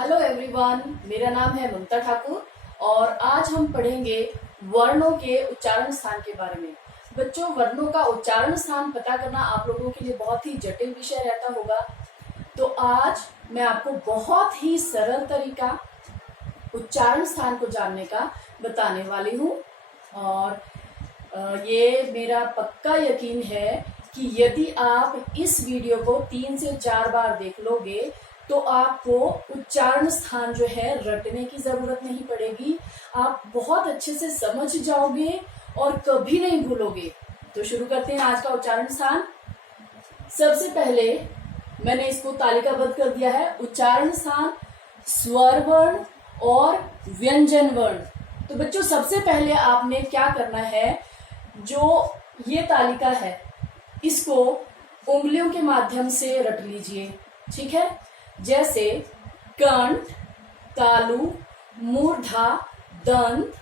Hello everyone, मेरा नाम है ममता ठाकुर और आज हम पढ़ेंगे वर्णों के उच्चारण स्थान के बारे में। बच्चों, वर्णों का उच्चारण स्थान पता करना आप लोगों के लिए बहुत ही जटिल विषय रहता होगा, तो आज मैं आपको बहुत ही सरल तरीका उच्चारण स्थान को जानने का बताने वाली हूँ। और ये मेरा पक्का यकीन है कि यदि आप इस वीडियो को 3 से 4 बार देख लोगे तो आपको उच्चारण स्थान जो है रटने की जरूरत नहीं पड़ेगी। आप बहुत अच्छे से समझ जाओगे और कभी नहीं भूलोगे। तो शुरू करते हैं आज का उच्चारण स्थान। सबसे पहले मैंने इसको तालिकाबद्ध कर दिया है। उच्चारण स्थान स्वर वर्ण और व्यंजन वर्ण। तो बच्चों, सबसे पहले आपने क्या करना है, जो ये तालिका है इसको उंगलियों के माध्यम से रट लीजिए। ठीक है, जैसे कंठ, तालु, मूर्धा, दंत,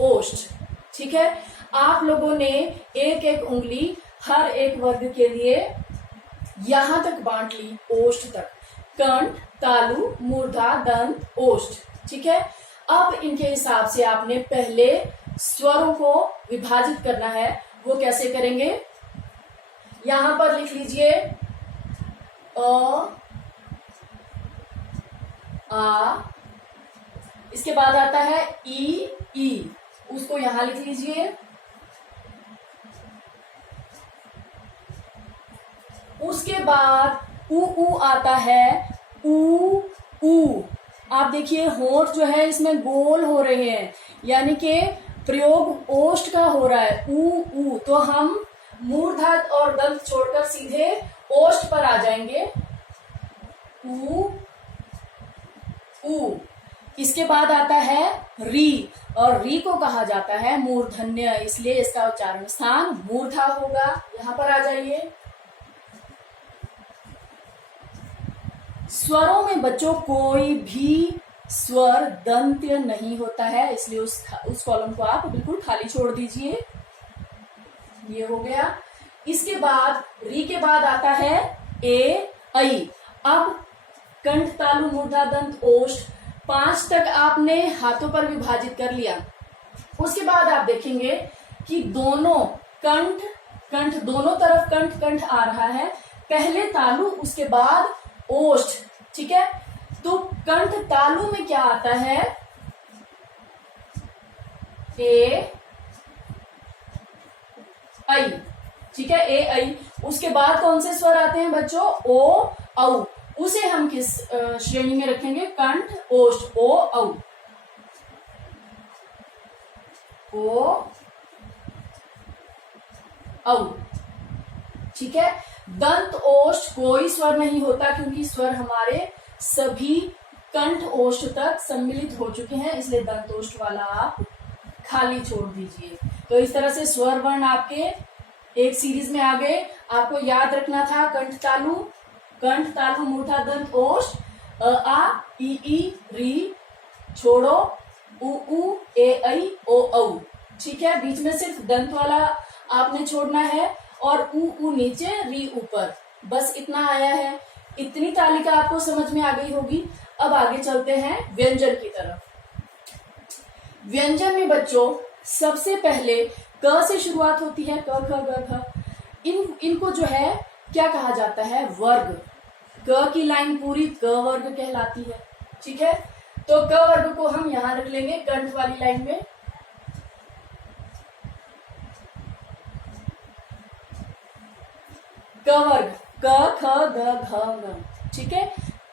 ओष्ठ। ठीक है, आप लोगों ने एक एक उंगली हर एक वर्ग के लिए यहां तक बांट ली, ओष्ठ तक। कंठ, तालु, मूर्धा, दंत, ओष्ठ। ठीक है, अब इनके हिसाब से आपने पहले स्वरों को विभाजित करना है। वो कैसे करेंगे, यहां पर लिख लीजिए अ, आ, इसके बाद आता है ई, उसको यहां लिख लीजिए। उसके बाद ऊ आता है, ऊ। आप देखिए होंठ जो है इसमें गोल हो रहे हैं, यानी कि प्रयोग ओष्ठ का हो रहा है, ऊ। तो हम मूर्धा और दंत छोड़कर सीधे ओष्ठ पर आ जाएंगे, ऊ। इसके बाद आता है री, और री को कहा जाता है मूर्धन्य, इसलिए इसका उच्चारण स्थान मूर्धा होगा। यहां पर आ जाइए। स्वरों में बच्चों कोई भी स्वर दंत्य नहीं होता है, इसलिए उस कॉलम को आप बिल्कुल खाली छोड़ दीजिए। ये हो गया। इसके बाद री के बाद आता है ए, ऐ। अब कंठ, तालु, मूर्धा, दंत, ओष्ठ 5 तक आपने हाथों पर विभाजित कर लिया। उसके बाद आप देखेंगे कि दोनों कंठ दोनों तरफ कंठ आ रहा है। पहले तालु, उसके बाद ओष्ठ। ठीक है, तो कंठ तालु में क्या आता है, ए, ऐ। ठीक है, ए, ऐ। उसके बाद कौन से स्वर आते हैं बच्चों, ओ, औ। उसे हम किस श्रेणी में रखेंगे, कंठ, ओष्ठ, ओ, औ। ठीक है, दंत ओष्ठ कोई स्वर नहीं होता, क्योंकि स्वर हमारे सभी कंठ ओष्ठ तक सम्मिलित हो चुके हैं, इसलिए दंत ओष्ठ वाला आप खाली छोड़ दीजिए। तो इस तरह से स्वर वर्ण आपके एक सीरीज में आ गए। आपको याद रखना था कंठ, तालु, मूर्धा, दंत, ओष्ठ, आ, ई, री, छोड़ो ऊ, ए, ऐ, ओ, औ। ठीक है, बीच में सिर्फ दंत वाला आपने छोड़ना है, और ऊ नीचे, री ऊपर, बस इतना आया है। इतनी तालिका आपको समझ में आ गई होगी। अब आगे चलते हैं व्यंजन की तरफ। व्यंजन में बच्चों सबसे पहले क से शुरुआत होती है, क, ख, ग, घ। इनको जो है क्या कहा जाता है, वर्ग। क की लाइन पूरी क वर्ग कहलाती है। ठीक है, तो क वर्ग को हम यहां रख लेंगे कंठ वाली लाइन में। क वर्ग, क, ख, ग, घ, ङ। ठीक है,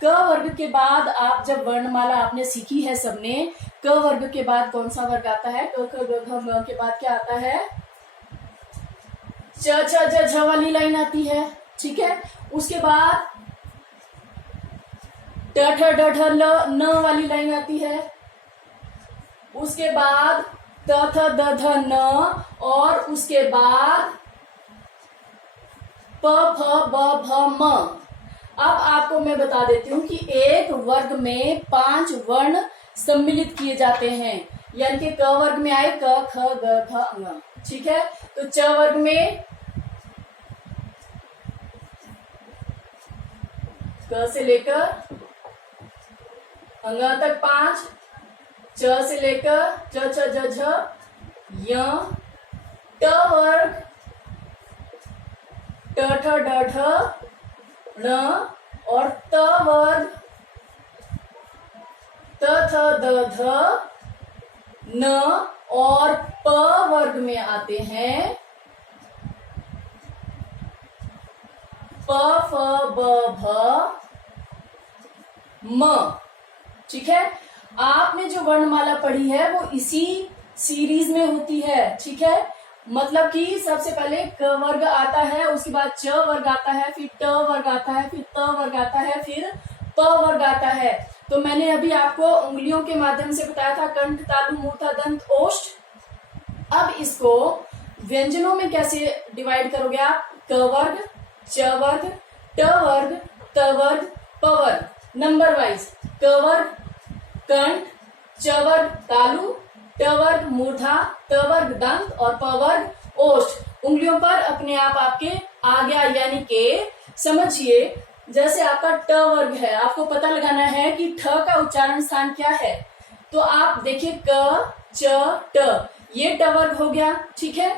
क वर्ग के बाद आप जब वर्णमाला आपने सीखी है सबने, क वर्ग के बाद कौन सा वर्ग आता है, क, ख, ग, घ, ङ के बाद क्या आता है, च, छ, ज, झ वाली लाइन आती है। ठीक है, उसके बाद ट, ठ, ड, ढ, ल, न वाली लाइन आती है। उसके बाद त, थ, द, ध, न, और उसके बाद प, फ, ब, भ, म। अब आपको मैं बता देती हूँ कि एक वर्ग में 5 वर्ण सम्मिलित किए जाते हैं, यानी कि क वर्ग में आए क, ख, ग, घ, ङ। ठीक है, तो च वर्ग में क से लेकर हंगा तक 5, च से लेकर च छ ज झ य, ट वर्ग ट ठ ड ढ ण और त वर्ग त थ द ध न और प वर्ग में आते हैं प फ ब भ म। ठीक है, आपने जो वर्णमाला पढ़ी है वो इसी सीरीज में होती है। ठीक है, मतलब कि सबसे पहले क वर्ग आता है, उसके बाद च वर्ग आता है, फिर ट वर्ग आता है, फिर त वर्ग आता है, फिर प वर्ग आता है। तो मैंने अभी आपको उंगलियों के माध्यम से बताया था कंठ, तालु, मूर्धा, दंत, ओष्ठ। अब इसको व्यंजनों में कैसे डिवाइड करोगे आप? क वर्ग, च वर्ग, ट वर्ग, त वर्ग, प वर्ग, नंबर वाइज। क वर्ग कंठ, च वर्ग तालु, ट वर्ग मूर्धा, त वर्ग दंत और प वर्ग ओष्ठ। उंगलियों पर अपने आप आपके आ गया, यानी के समझिए जैसे आपका ट वर्ग है, आपको पता लगाना है कि ठ का उच्चारण स्थान क्या है। तो आप देखिए क च ट, ये ट वर्ग हो गया। ठीक है,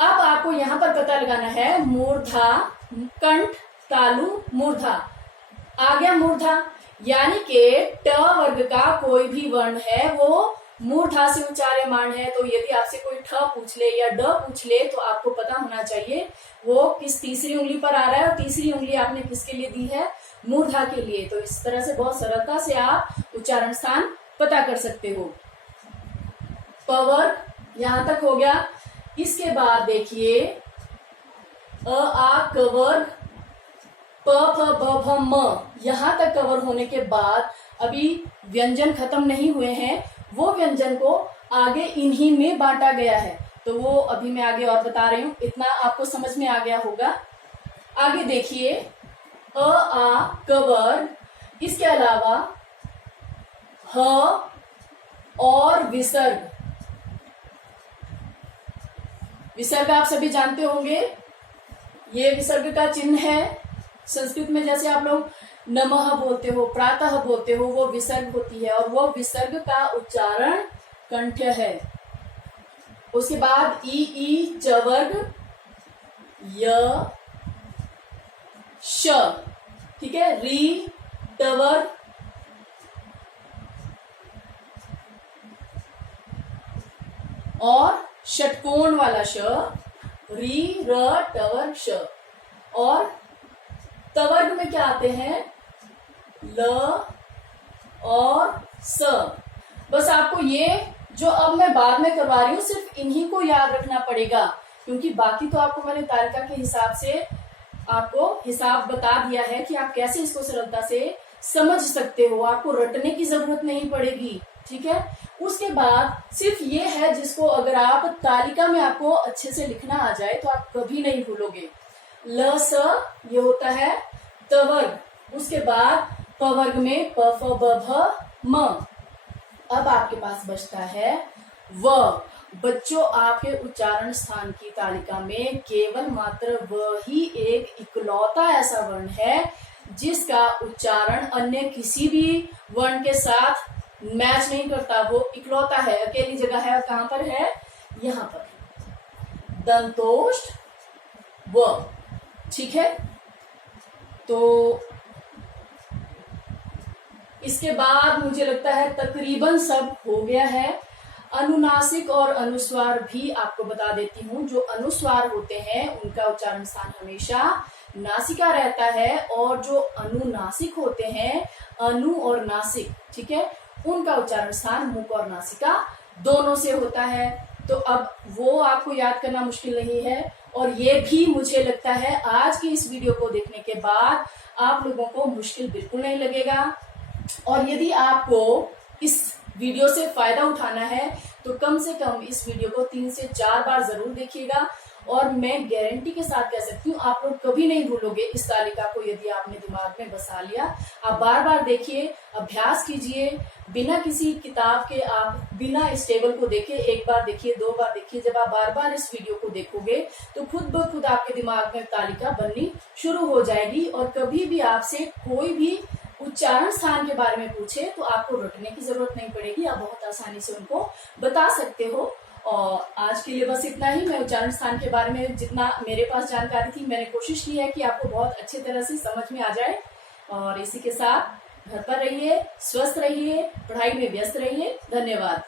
अब आपको यहाँ पर पता लगाना है मूर्धा, कंठ, तालु, मूर्धा, आ गया मूर्धा, यानी कि ट वर्ग का कोई भी वर्ण है वो मूर्धा से उच्चार्यमान है। तो यदि आपसे कोई ठ पूछ ले या ड पूछ ले तो आपको पता होना चाहिए वो किस तीसरी उंगली पर आ रहा है, और तीसरी उंगली आपने किसके लिए दी है? मूर्धा के लिए। तो इस तरह से बहुत सरलता से आप उच्चारण स्थान पता कर सकते हो। प वर्ग यहां तक हो गया। इसके बाद देखिए अ आ क वर्ग, प फ ब भ म, यहां तक कवर होने के बाद अभी व्यंजन खत्म नहीं हुए हैं, वो व्यंजन को आगे इन्हीं में बांटा गया है। तो वो अभी मैं आगे और बता रही हूं, इतना आपको समझ में आ गया होगा। आगे देखिए अ आ क वर्ग, इसके अलावा ह और विसर्ग। विसर्ग आप सभी जानते होंगे, ये विसर्ग का चिन्ह है। संस्कृत में जैसे आप लोग नमः बोलते हो, प्रातः बोलते हो, वो विसर्ग होती है और वो विसर्ग का उच्चारण कंठ्य है। उसके बाद ई च वर्ग, य श, ठीक है, री ट वर्ग, और षटकोण वाला श, री र ट वर्ग श। और तवर्ग में क्या आते हैं? ल और स। बस आपको ये जो अब मैं बाद में करवा रही हूँ सिर्फ इन्हीं को याद रखना पड़ेगा, क्योंकि बाकी तो आपको मैंने तालिका के हिसाब से आपको हिसाब बता दिया है कि आप कैसे इसको सरलता से समझ सकते हो, आपको रटने की जरूरत नहीं पड़ेगी। ठीक है, उसके बाद सिर्फ ये है जिसको अगर आप तालिका में आपको अच्छे से लिखना आ जाए तो आप कभी नहीं भूलोगे। ल स ये होता है तवर्ग। उसके बाद पवर्ग में प फ ब भ म। अब आपके पास बचता है व। बच्चों, आपके उच्चारण स्थान की तालिका में केवल मात्र व ही एक इकलौता ऐसा वर्ण है जिसका उच्चारण अन्य किसी भी वर्ण के साथ मैच नहीं करता। वो इकलौता है, अकेली जगह है। और कहां पर है? यहां पर, दंतोष्ठ व। ठीक है, तो इसके बाद मुझे लगता है तकरीबन सब हो गया है। अनुनासिक और अनुस्वार भी आपको बता देती हूँ। जो अनुस्वार होते हैं उनका उच्चारण स्थान हमेशा नासिका रहता है, और जो अनुनासिक होते हैं, अनु और नासिक, ठीक है, उनका उच्चारण स्थान मुख और नासिका दोनों से होता है। तो अब वो आपको याद करना मुश्किल नहीं है, और ये भी मुझे लगता है आज की इस वीडियो को देखने के बाद आप लोगों को मुश्किल बिल्कुल नहीं लगेगा। और यदि आपको इस वीडियो से फायदा उठाना है तो कम से कम इस वीडियो को 3 से 4 बार जरूर देखिएगा, और मैं गारंटी के साथ कह सकती हूँ आप लोग कभी नहीं भूलोगे इस तालिका को। यदि आपने दिमाग में बसा लिया, आप बार बार देखिए, अभ्यास कीजिए, बिना किसी किताब के, आप बिना इस टेबल को देखे 1 बार देखिए, 2 बार देखिए। जब आप बार बार इस वीडियो को देखोगे तो खुद ब खुद आपके दिमाग में तालिका बननी शुरू हो जाएगी, और कभी भी आपसे कोई भी उच्चारण स्थान के बारे में पूछे तो आपको रटने की जरूरत नहीं पड़ेगी, आप बहुत आसानी से उनको बता सकते हो। और आज के लिए बस इतना ही। मैं उच्चारण स्थान के बारे में जितना मेरे पास जानकारी थी मैंने कोशिश की है कि आपको बहुत अच्छी तरह से समझ में आ जाए। और इसी के साथ घर पर रहिए, स्वस्थ रहिए, पढ़ाई में व्यस्त रहिए। धन्यवाद।